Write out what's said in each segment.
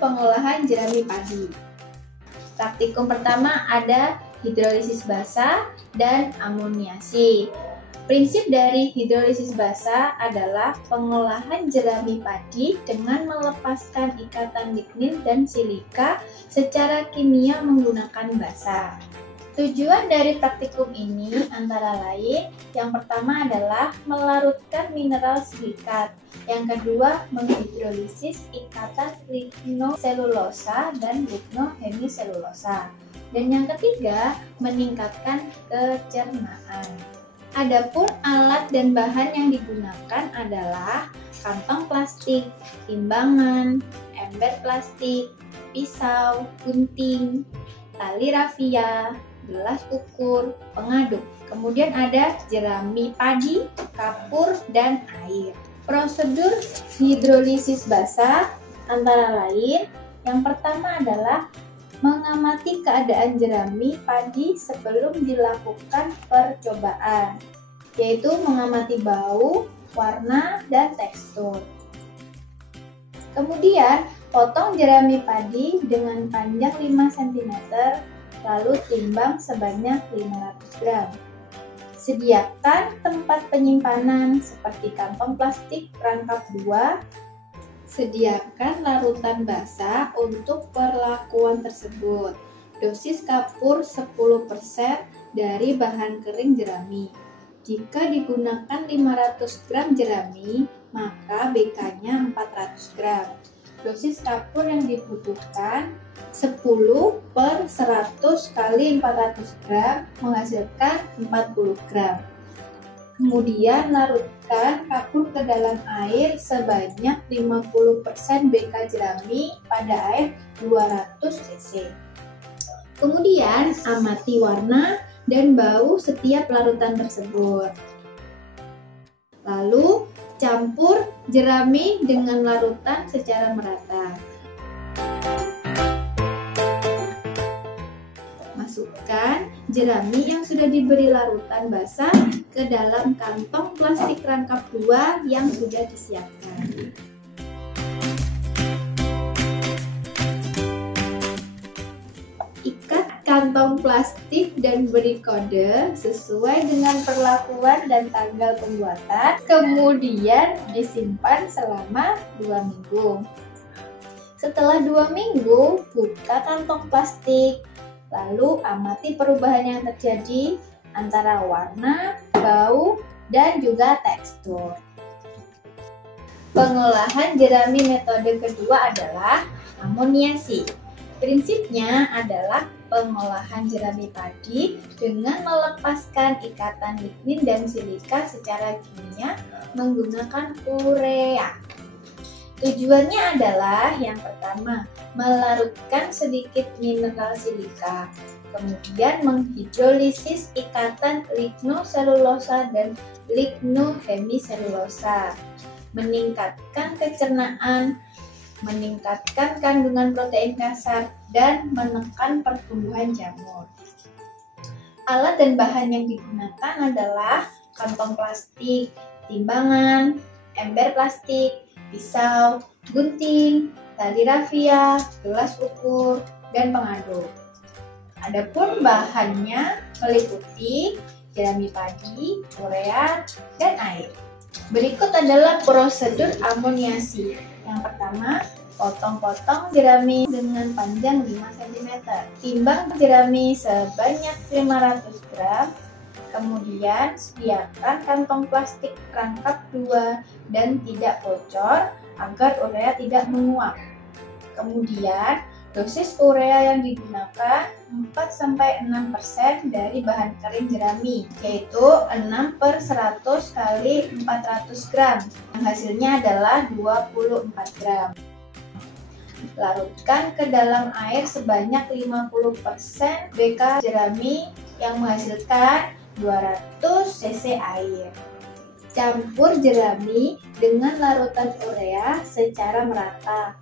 pengolahan jerami padi. Praktikum pertama ada hidrolisis basah dan amoniasi. Prinsip dari hidrolisis basah adalah pengolahan jerami padi dengan melepaskan ikatan lignin dan silika secara kimia menggunakan basa. Tujuan dari praktikum ini antara lain, yang pertama adalah melarutkan mineral silikat, yang kedua menghidrolisis ikatan lignoselulosa dan lignohemiselulosa, dan yang ketiga meningkatkan kecernaan. Adapun alat dan bahan yang digunakan adalah kantong plastik, timbangan, ember plastik, pisau, gunting, tali rafia, gelas ukur, pengaduk. Kemudian ada jerami padi, kapur, dan air. Prosedur hidrolisis basah antara lain, yang pertama adalah mengamati keadaan jerami padi sebelum dilakukan percobaan, yaitu mengamati bau, warna, dan tekstur. Kemudian, potong jerami padi dengan panjang 5 cm, lalu timbang sebanyak 500 gram. Sediakan tempat penyimpanan seperti kantong plastik rangkap 2. Sediakan larutan basah untuk perlakuan tersebut. Dosis kapur 10% dari bahan kering jerami. Jika digunakan 500 gram jerami, maka BK-nya 400 gram. Dosis kapur yang dibutuhkan 10 per 100 kali 400 gram menghasilkan 40 gram. Kemudian larutkan kapur ke dalam air sebanyak 50% BK jerami pada air 200 cc. Kemudian amati warna dan bau setiap larutan tersebut. Lalu campur jerami dengan larutan secara merata. Masukkan jerami yang sudah diberi larutan basah ke dalam kantong plastik rangkap 2 yang sudah disiapkan. Ikat kantong plastik dan beri kode sesuai dengan perlakuan dan tanggal pembuatan, kemudian disimpan selama 2 minggu. Setelah 2 minggu, buka kantong plastik. Lalu amati perubahan yang terjadi antara warna, bau, dan juga tekstur. Pengolahan jerami metode kedua adalah amoniasi. Prinsipnya adalah pengolahan jerami padi dengan melepaskan ikatan lignin dan silika secara kimia menggunakan urea. Tujuannya adalah yang pertama, melarutkan sedikit mineral silika, kemudian menghidrolisis ikatan lignoselulosa dan lignohemiselulosa, meningkatkan kecernaan, meningkatkan kandungan protein kasar, dan menekan pertumbuhan jamur. Alat dan bahan yang digunakan adalah kantong plastik, timbangan, ember plastik, pisau, gunting, tali rafia, gelas ukur, dan pengaduk. Adapun bahannya meliputi jerami padi, urea, dan air. Berikut adalah prosedur amoniasi. Yang pertama, potong-potong jerami dengan panjang 5 cm. Timbang jerami sebanyak 500 gram. Kemudian sediakan kantong plastik rangkap 2 dan tidak bocor agar urea tidak menguap. Kemudian dosis urea yang digunakan 4-6% dari bahan kering jerami, yaitu 6 per 100 kali 400 gram, yang hasilnya adalah 24 gram. Larutkan ke dalam air sebanyak 50% BK jerami yang menghasilkan 200 cc air. Campur jerami dengan larutan urea secara merata.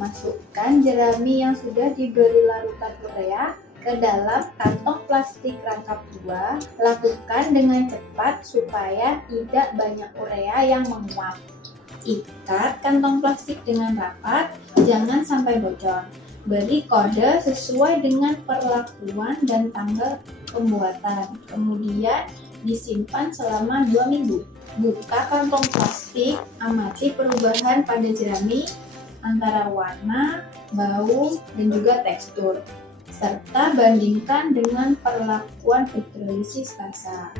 Masukkan jerami yang sudah diberi larutan urea ke dalam kantong plastik rangkap 2. Lakukan dengan cepat supaya tidak banyak urea yang menguap. Ikat kantong plastik dengan rapat, jangan sampai bocor. Beri kode sesuai dengan perlakuan dan tanggal pembuatan. Kemudian disimpan selama 2 minggu. Buka kantong plastik, amati perubahan pada jerami antara warna, bau, dan juga tekstur, serta bandingkan dengan perlakuan hidrolisis basah.